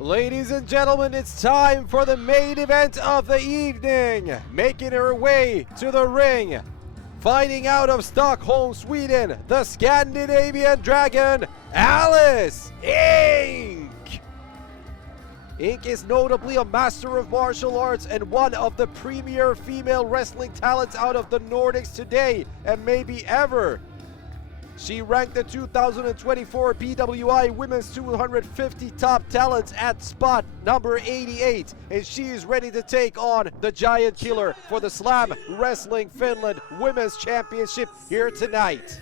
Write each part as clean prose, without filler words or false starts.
Ladies and gentlemen, it's time for the main event of the evening. Making her way to the ring, fighting out of Stockholm, Sweden, the Scandinavian Dragon, Aliss Inc. Inc is notably a master of martial arts and one of the premier female wrestling talents out of the Nordics today, and maybe ever. She ranked the 2024 PWI Women's 250 Top Talents at spot number 88, and she is ready to take on the Giant Killer for the Slam Wrestling Finland Women's Championship here tonight.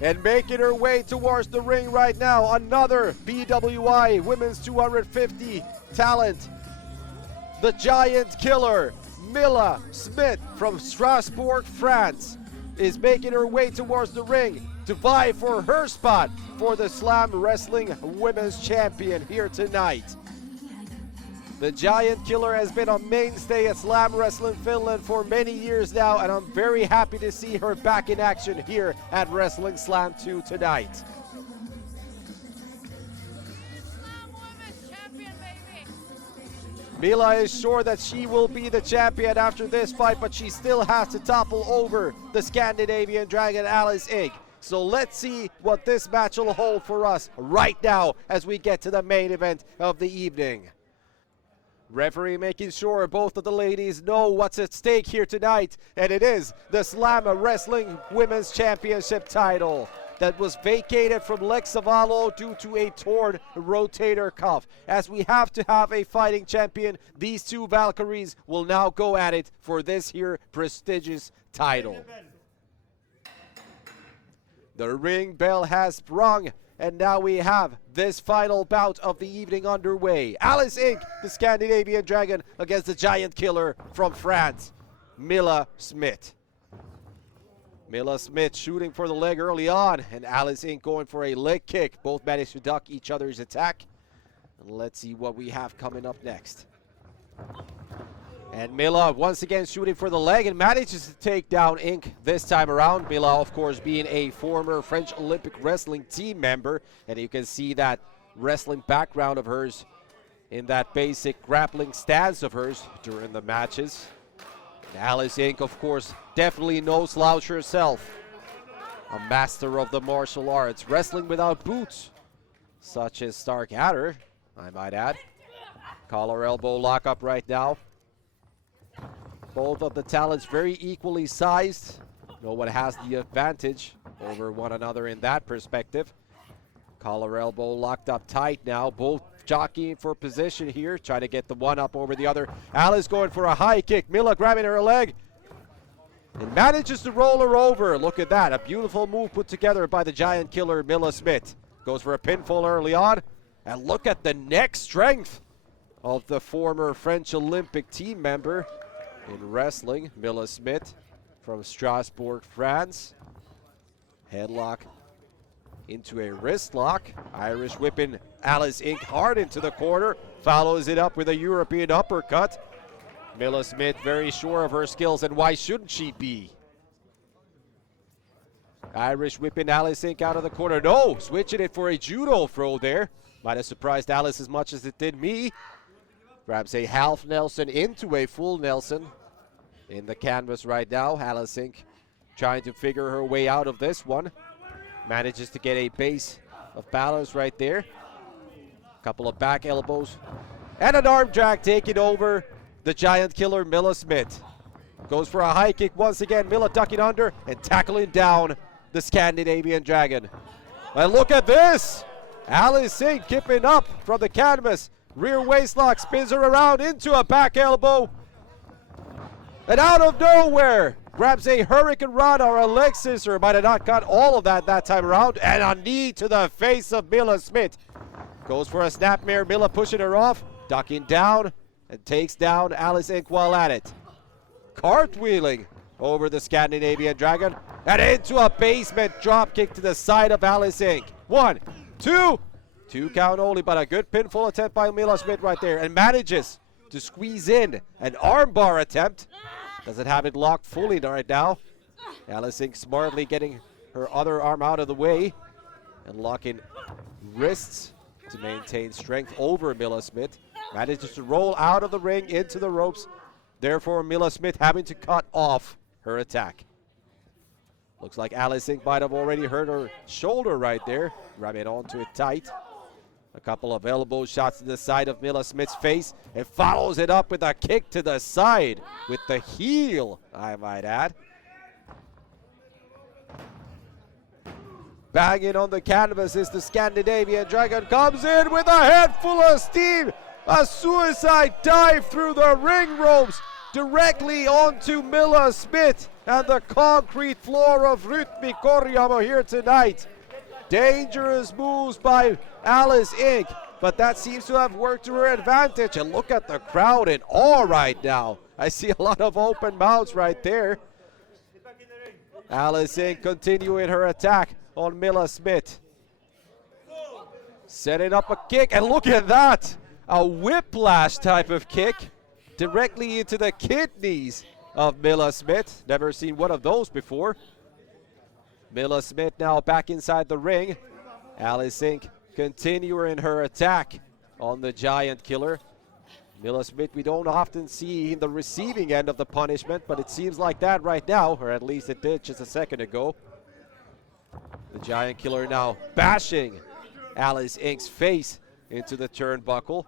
And making her way towards the ring right now, another PWI Women's 250 talent, the Giant Killer, Mila Smidt from Strasbourg, France, is making her way towards the ring to vie for her spot for the Slam Wrestling Women's Champion here tonight. The Giant Killer has been a mainstay at Slam Wrestling Finland for many years now, and I'm very happy to see her back in action here at Wrestling Slam 2 tonight. Mila is sure that she will be the champion after this fight, but she still has to topple over the Scandinavian Dragon, Aliss Inc. So let's see what this match will hold for us right now as we get to the main event of the evening. Referee making sure both of the ladies know what's at stake here tonight, and it is the Slam Wrestling Women's Championship title that was vacated from Lex Zavallo due to a torn rotator cuff. As we have to have a fighting champion, these two Valkyries will now go at it for this here prestigious title. The ring bell has rung, and now we have this final bout of the evening underway. Aliss Inc., the Scandinavian Dragon, against the Giant Killer from France, Mila Smidt. Mila Smidt shooting for the leg early on, and Aliss Inc. going for a leg kick. Both managed to duck each other's attack. And let's see what we have coming up next. And Mila once again shooting for the leg and manages to take down Inc. this time around. Mila, of course, being a former French Olympic wrestling team member, and you can see that wrestling background of hers in that basic grappling stance of hers during the matches. Aliss Inc., of course, definitely no slouch herself. A master of the martial arts, wrestling without boots, such as Stark Adder, I might add. Collar elbow lockup right now. Both of the talents very equally sized. No one has the advantage over one another in that perspective. Collar elbow locked up tight now. Both jockeying for position here, trying to get the one up over the other. Aliss going for a high kick. Mila grabbing her leg and manages to roll her over. Look at that, a beautiful move put together by the Giant Killer, Mila Smidt. Goes for a pinfall early on, and look at the neck strength of the former French Olympic team member in wrestling, Mila Smidt from Strasbourg, France. Headlock into a wrist lock. Irish whipping Aliss Inc. hard into the corner. Follows it up with a European uppercut. Mila Smidt very sure of her skills, and why shouldn't she be? Irish whipping Aliss Inc. out of the corner. No, switching it for a judo throw there. Might have surprised Aliss as much as it did me. Grabs a half Nelson into a full Nelson in the canvas right now. Aliss Inc. trying to figure her way out of this one. Manages to get a base of balance right there. Couple of back elbows. And an arm drag taking over the Giant Killer, Mila Smidt. Goes for a high kick once again. Mila ducking under and tackling down the Scandinavian Dragon. And look at this! Aliss Inc. kipping up from the canvas. Rear waistlock spins her around into a back elbow. And out of nowhere, grabs a hurricane rod or a leg scissor. Might have not got all of that time around. And a knee to the face of Mila Smidt. Goes for a snapmare. Mila pushing her off. Ducking down and takes down Aliss Inc. while at it. Cartwheeling over the Scandinavian Dragon. And into a basement drop kick to the side of Aliss Inc. 1, 2. 2 count only, but a good pinfall attempt by Mila Smidt right there. And manages to squeeze in an armbar attempt. Doesn't have it locked fully right now. Aliss Inc. smartly getting her other arm out of the way and locking wrists to maintain strength over Mila Smidt. Manages to roll out of the ring into the ropes. Therefore, Mila Smidt having to cut off her attack. Looks like Aliss Inc. might have already hurt her shoulder right there. Grabbing onto it tight. A couple of elbow shots to the side of Mila Smith's face, and follows it up with a kick to the side with the heel, I might add. Banging on the canvas is the Scandinavian Dragon. Comes in with a head full of steam. A suicide dive through the ring ropes directly onto Mila Smidt and the concrete floor of Rytmi Korjaamo here tonight. Dangerous moves by Aliss Inc., but that seems to have worked to her advantage. And look at the crowd in awe right now. I see a lot of open mouths right there. Aliss Inc. continuing her attack on Mila Smidt. Setting up a kick, and look at that! A whiplash type of kick directly into the kidneys of Mila Smidt. Never seen one of those before. Mila Smidt now back inside the ring. Aliss Inc. continuing her attack on the Giant Killer. Mila Smidt we don't often see in the receiving end of the punishment, but it seems like that right now, or at least it did just a second ago. The Giant Killer now bashing Aliss Inc.'s face into the turnbuckle.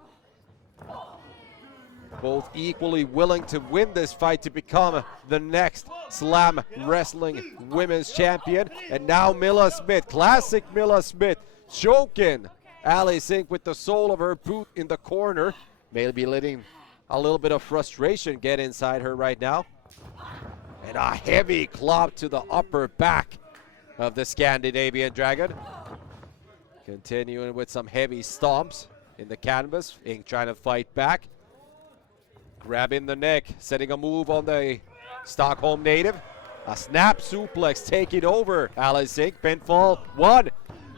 Both equally willing to win this fight to become the next Slam Wrestling Women's Champion. And now Mila Smidt, classic Mila Smidt, choking Aliss Inc. with the sole of her boot in the corner. Maybe letting a little bit of frustration get inside her right now. And a heavy clop to the upper back of the Scandinavian Dragon. Continuing with some heavy stomps in the canvas. Inc. trying to fight back. Grabbing the neck, setting a move on the Stockholm native. A snap suplex taking over Aliss Inc. Pinfall, 1,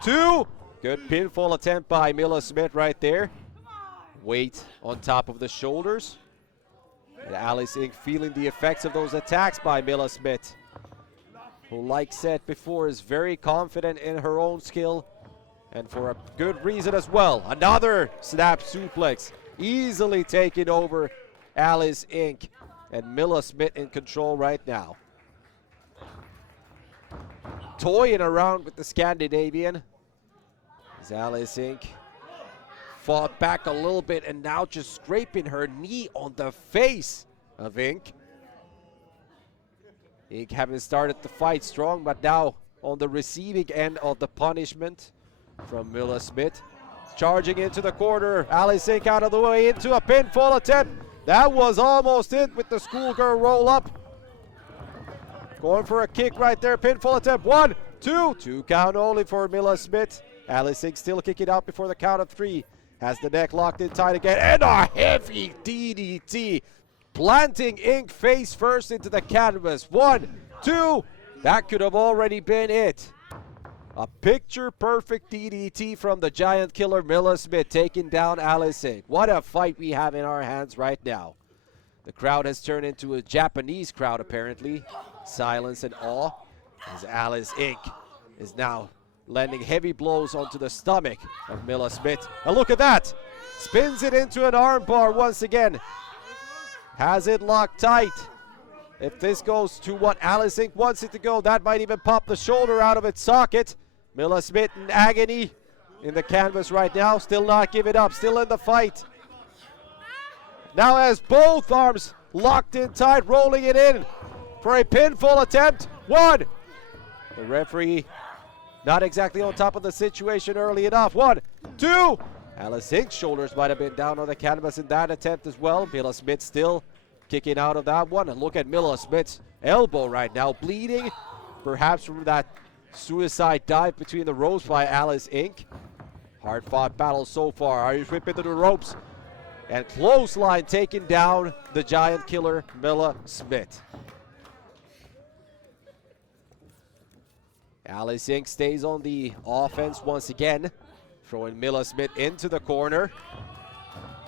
2. Good pinfall attempt by Mila Smidt right there. Weight on top of the shoulders. And Aliss Inc. feeling the effects of those attacks by Mila Smidt, who, like said before, is very confident in her own skill, and for a good reason as well. Another snap suplex, easily taking over Aliss Inc. and Mila Smidt in control right now. Toying around with the Scandinavian as Aliss Inc. fought back a little bit and now just scraping her knee on the face of Inc. Inc. having started the fight strong, but now on the receiving end of the punishment from Mila Smidt. Charging into the corner, Aliss Inc. out of the way into a pinfall attempt. That was almost it with the schoolgirl roll up. Going for a kick right there, pinfall attempt, 1, 2. 2 count only for Mila Smidt. Aliss Inc. still kicking out before the count of 3. Has the neck locked in tight again, and a heavy DDT. Planting Inc. face first into the canvas, 1, 2. That could have already been it. A picture-perfect DDT from the Giant Killer Mila Smidt taking down Aliss Inc. What a fight we have in our hands right now. The crowd has turned into a Japanese crowd apparently. Silence and awe as Aliss Inc. is now landing heavy blows onto the stomach of Mila Smidt. And look at that! Spins it into an armbar once again. Has it locked tight. If this goes to what Aliss Inc. wants it to go, that might even pop the shoulder out of its socket. Mila Smidt in agony in the canvas right now, still not giving up, still in the fight. Now has both arms locked in tight, rolling it in for a pinfall attempt. 1. The referee not exactly on top of the situation early enough. 1, 2. Aliss Inc.'s shoulders might have been down on the canvas in that attempt as well. Mila Smidt still kicking out of that one. And look at Mila Smith's elbow right now, bleeding, perhaps from that suicide dive between the ropes by Aliss Inc. Hard-fought battle so far. Irish whip into the ropes. And clothesline taking down the Giant Killer, Mila Smidt. Aliss Inc. stays on the offense once again, throwing Mila Smidt into the corner.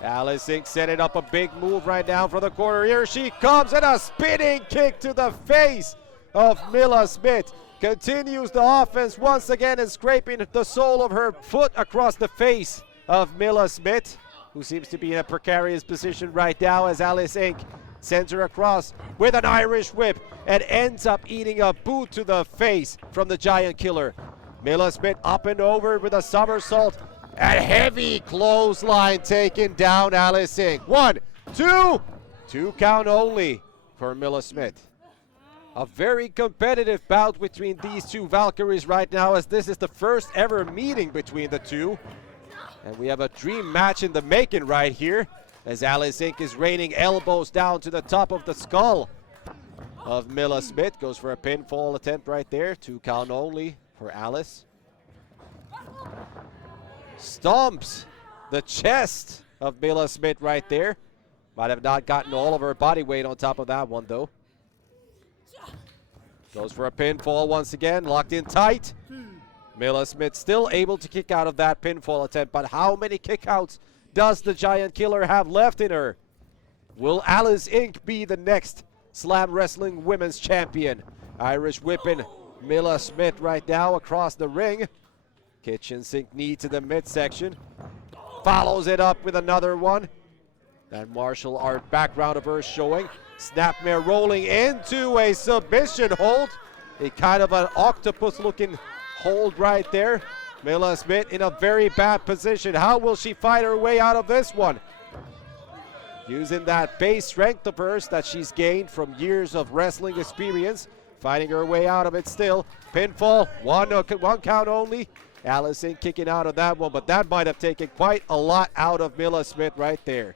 Aliss Inc. setting up a big move right now for the corner. Here she comes, and a spinning kick to the face of Mila Smidt. continues the offense once again and scraping the sole of her foot across the face of Mila Smidt, who seems to be in a precarious position right now as Aliss Inc. sends her across with an Irish whip and ends up eating a boot to the face from the Giant Killer. Mila Smidt up and over with a somersault and heavy clothesline taking down Aliss Inc. 1, 2, 2 count only for Mila Smidt. A very competitive bout between these two Valkyries right now, as this is the first ever meeting between the two. And we have a dream match in the making right here, as Aliss Inc. is raining elbows down to the top of the skull of Mila Smidt. Goes for a pinfall attempt right there. 2 count only for Aliss. Stomps the chest of Mila Smidt right there. Might have not gotten all of her body weight on top of that one though. Goes for a pinfall once again, locked in tight. Mila Smidt still able to kick out of that pinfall attempt, but how many kickouts does the Giant Killer have left in her? Will Aliss Inc. be the next Slam Wrestling Women's Champion? Irish whipping Mila Smidt right now across the ring. Kitchen sink knee to the midsection. Follows it up with another one. That martial art background of her showing. Snapmare rolling into a submission hold. A kind of an octopus looking hold right there. Mila Smidt in a very bad position. How will she fight her way out of this one? Using that base strength of hers that she's gained from years of wrestling experience. Fighting her way out of it still. Pinfall, one count only. Aliss Inc. kicking out of that one, but that might have taken quite a lot out of Mila Smidt right there.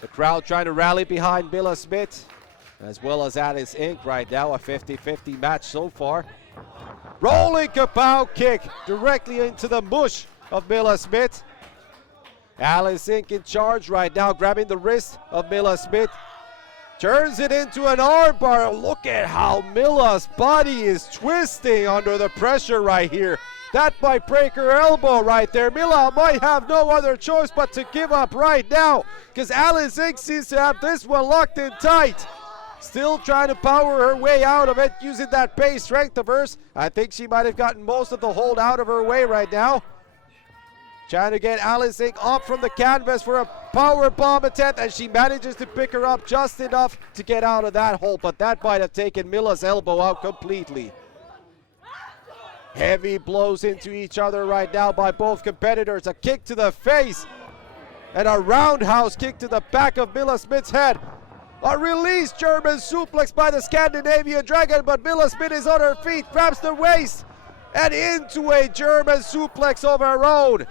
The crowd trying to rally behind Mila Smidt, as well as Aliss Inc. right now. A 50-50 match so far. Rolling kapow kick directly into the mush of Mila Smidt. Aliss Inc. in charge right now, grabbing the wrist of Mila Smidt. Turns it into an armbar. Look at how Mila's body is twisting under the pressure right here. That might break her elbow right there. Mila might have no other choice but to give up right now, because Aliss Inc. seems to have this one locked in tight. Still trying to power her way out of it using that base strength of hers. I think she might have gotten most of the hold out of her way right now. Trying to get Aliss Inc. off from the canvas for a power bomb attempt, and she manages to pick her up just enough to get out of that hole, but that might have taken Mila's elbow out completely. Heavy blows into each other right now by both competitors. A kick to the face and a roundhouse kick to the back of Mila Smidt's head. A release German suplex by the Scandinavian Dragon, but Mila Smidt is on her feet, grabs the waist, and into a German suplex of her own.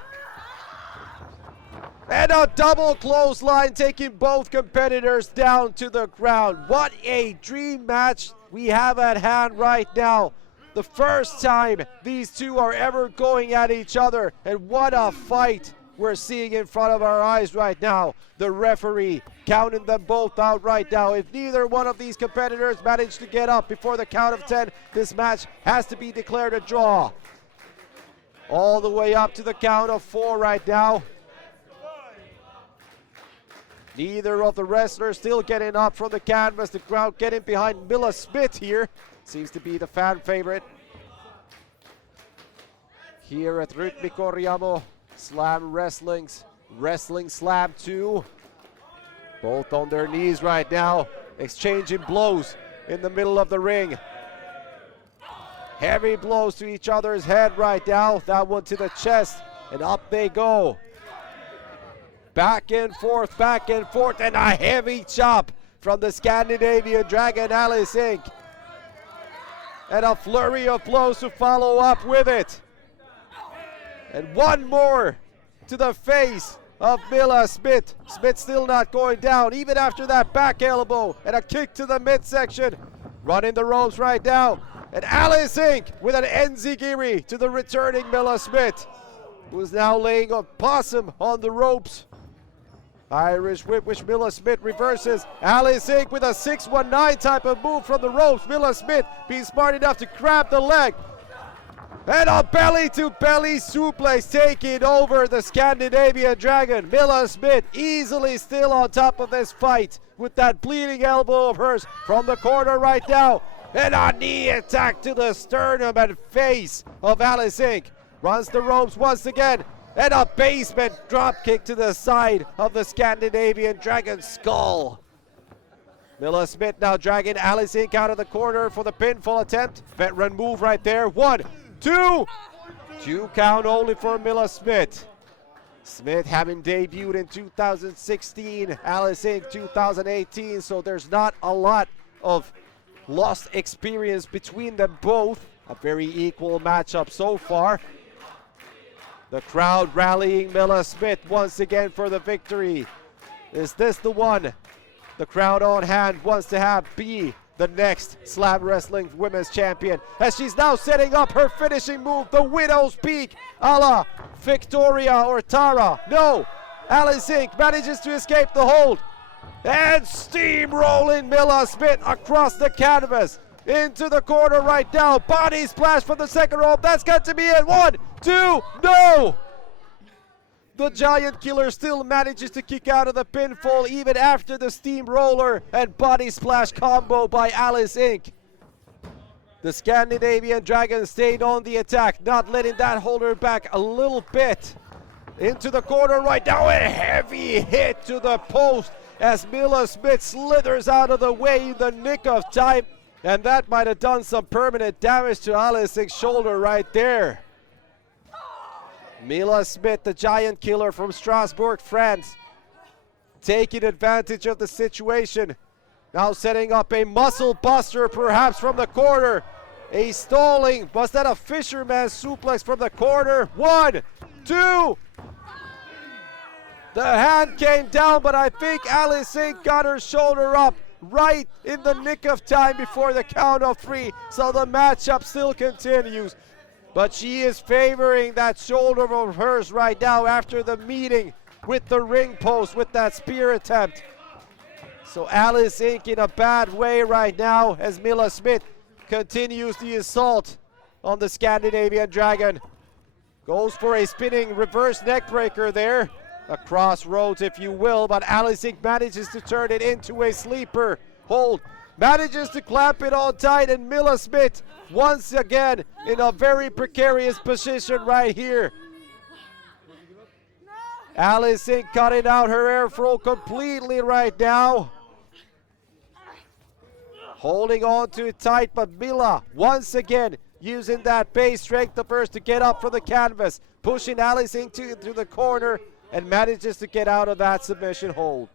And a double clothesline taking both competitors down to the ground. What a dream match we have at hand right now. The first time these two are ever going at each other, and what a fight we're seeing in front of our eyes right now. The referee counting them both out right now. If neither one of these competitors manage to get up before the count of 10, this match has to be declared a draw. All the way up to the count of 4 right now. Neither of the wrestlers still getting up from the canvas. The crowd getting behind Mila Smidt here. Seems to be the fan favorite here at Rytmiko Riamo Slam Wrestling's Wrestling Slam 2. Both on their knees right now, exchanging blows in the middle of the ring. Heavy blows to each other's head right now. That one to the chest, and up they go. Back and forth, and a heavy chop from the Scandinavian Dragon, Aliss Inc. And a flurry of blows to follow up with it. And one more to the face of Mila Smidt. Smidt still not going down, even after that back elbow and a kick to the midsection. Running the ropes right now. And Aliss Inc. with an enzigiri to the returning Mila Smidt, who is now laying a possum on the ropes. Irish whip, which Mila Smidt reverses. Aliss Inc. with a 619 type of move from the ropes. Mila Smidt being smart enough to grab the leg. And a belly-to-belly suplex taking over the Scandinavian Dragon. Mila Smidt easily still on top of this fight with that bleeding elbow of hers from the corner right now. And a knee attack to the sternum and face of Aliss Inc. Runs the ropes once again. And a basement drop kick to the side of the Scandinavian Dragon skull. Mila Smidt now dragging Aliss Inc. out of the corner for the pinfall attempt. Veteran move right there. 1, 2. 2 count only for Mila Smidt. Smith having debuted in 2016, Aliss Inc. 2018, so there's not a lot of lost experience between them both. A very equal matchup so far. The crowd rallying Mila Smidt once again for the victory. Is this the one the crowd on hand wants to have be the next Slam Wrestling Women's Champion? As she's now setting up her finishing move, the Widow's Peak, a la Victoria or Tara. No, Aliss Inc. manages to escape the hold. And steamrolling Mila Smidt across the canvas. Into the corner right now. Body splash from the second rope. That's got to be it. 1, 2, no! The Giant Killer still manages to kick out of the pinfall even after the steamroller and body splash combo by Aliss Inc. The Scandinavian Dragon stayed on the attack, not letting that hold her back a little bit. Into the corner right now, a heavy hit to the post as Mila Smidt slithers out of the way in the nick of time. And that might have done some permanent damage to Aliss Inc.'s shoulder right there. Mila Smidt, the Giant Killer from Strasbourg, France, taking advantage of the situation. Now setting up a muscle buster perhaps from the corner. A stalling, was that a fisherman suplex from the corner? 1, 2. The hand came down, but I think Aliss Inc. got her shoulder up right in the nick of time before the count of 3. So the matchup still continues. But she is favoring that shoulder of hers right now after the meeting with the ring post with that spear attempt. So Aliss Inc. in a bad way right now as Mila Smidt continues the assault on the Scandinavian Dragon. Goes for a spinning reverse neckbreaker there. A crossroads, if you will, but Aliss Inc. manages to turn it into a sleeper hold. Manages to clamp it on tight, and Mila Smidt once again in a very precarious position right here. Aliss Inc. cutting out her air flow completely right now. Holding on to it tight, but Mila once again using that base strength of hers to get up from the canvas, pushing Aliss Inc. to the corner, and manages to get out of that submission hold.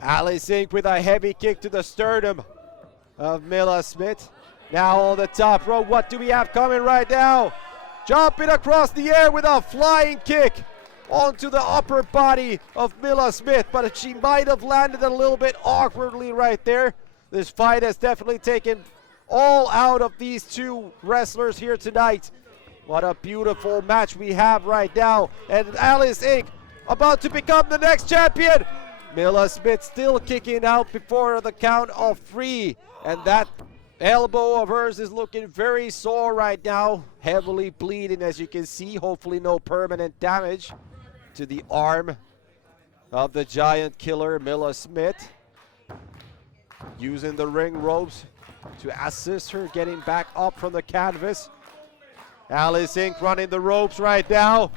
Aliss Inc. with a heavy kick to the sternum of Mila Smidt. Now on the top rope, what do we have coming right now? Jumping across the air with a flying kick onto the upper body of Mila Smidt, but she might have landed a little bit awkwardly right there. This fight has definitely taken all out of these two wrestlers here tonight. What a beautiful match we have right now. And Aliss Inc. about to become the next champion. Mila Smidt still kicking out before the count of 3. And that elbow of hers is looking very sore right now. Heavily bleeding, as you can see. Hopefully no permanent damage to the arm of the Giant Killer, Mila Smidt. Using the ring ropes to assist her getting back up from the canvas. Aliss Inc. running the ropes right now.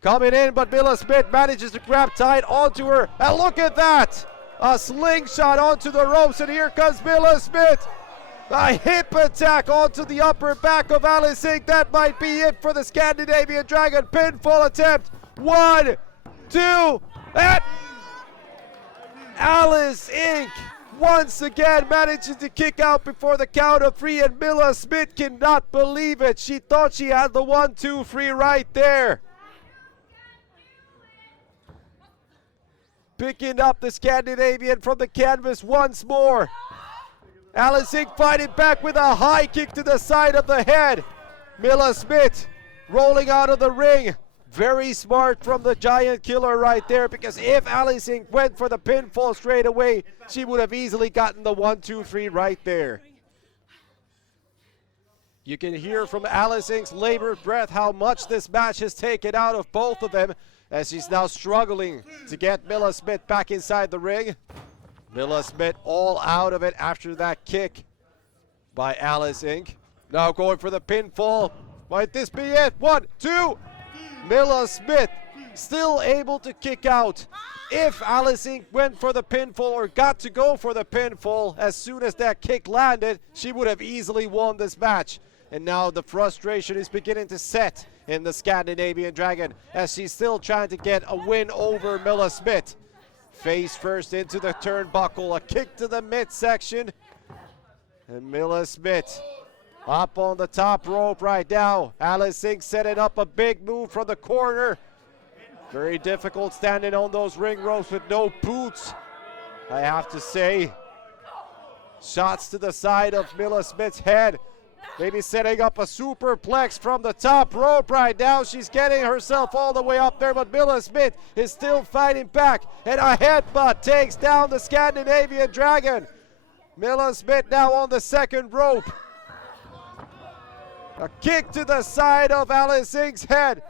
Coming in, but Mila Smidt manages to grab tight onto her. And look at that! A slingshot onto the ropes, and here comes Mila Smidt. A hip attack onto the upper back of Aliss Inc. That might be it for the Scandinavian Dragon. Pinfall attempt. 1, 2, and Aliss Inc. once again manages to kick out before the count of 3, and Mila Smidt cannot believe it. She thought she had the 1, 2, 3 right there. Picking up the Scandinavian from the canvas once more. Aliss Inc. fighting back with a high kick to the side of the head. Mila Smidt rolling out of the ring. Very smart from the Giant Killer right there, because if Aliss Inc. went for the pinfall straight away, she would have easily gotten the 1, 2, 3 right there. You can hear from Aliss Inc.'s labored breath how much this match has taken out of both of them, as she's now struggling to get Mila Smidt back inside the ring. Mila Smidt all out of it after that kick by Aliss Inc. Now going for the pinfall. Might this be it? 1, 2. Mila Smidt still able to kick out. If Aliss Inc. went for the pinfall or got to go for the pinfall as soon as that kick landed, she would have easily won this match. And now the frustration is beginning to set in the Scandinavian Dragon as she's still trying to get a win over Mila Smidt. Face first into the turnbuckle, a kick to the midsection. And Mila Smidt up on the top rope right now. Aliss Inc. setting up a big move from the corner. Very difficult standing on those ring ropes with no boots, I have to say. Shots to the side of Mila Smith's head. Maybe setting up a superplex from the top rope right now. She's getting herself all the way up there, but Mila Smidt is still fighting back. And a headbutt takes down the Scandinavian Dragon. Mila Smidt now on the second rope. A kick to the side of Aliss Inc.'s head.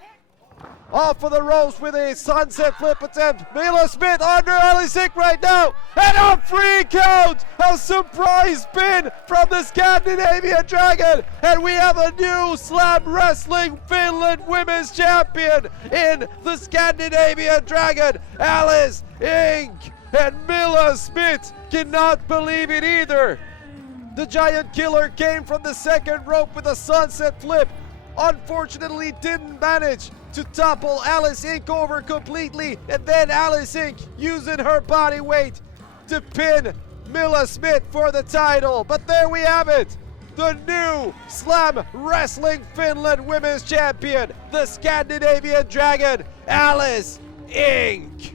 Off of the ropes with a sunset flip attempt. Mila Smidt under Aliss Inc. right now. And a free count! A surprise pin from the Scandinavian Dragon. And we have a new Slam Wrestling Finland Women's Champion in the Scandinavian Dragon, Aliss Inc. And Mila Smidt cannot believe it either. The Giant Killer came from the second rope with a sunset flip. Unfortunately didn't manage to topple Aliss Inc. over completely, and then Aliss Inc. using her body weight to pin Mila Smidt for the title. But there we have it, the new Slam Wrestling Finland Women's Champion, the Scandinavian Dragon, Aliss Inc.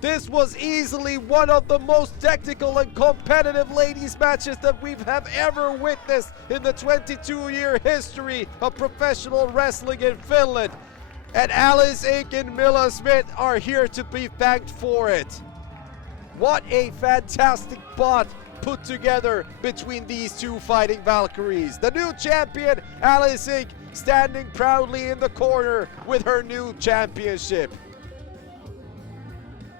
This was easily one of the most technical and competitive ladies matches that we have ever witnessed in the 22-year history of professional wrestling in Finland. And Aliss Inc. and Mila Smidt are here to be thanked for it. What a fantastic bot put together between these two fighting Valkyries. The new champion, Aliss Inc., standing proudly in the corner with her new championship.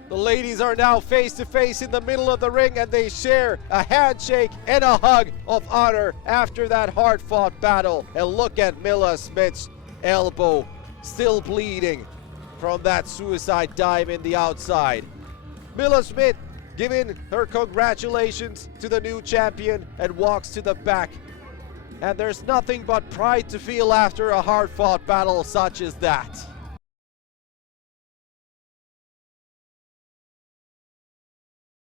The ladies are now face to face in the middle of the ring, and they share a handshake and a hug of honor after that hard-fought battle. And look at Mila Smith's elbow still bleeding from that suicide dive in the outside. Mila Smidt giving her congratulations to the new champion and walks to the back. And there's nothing but pride to feel after a hard-fought battle such as that.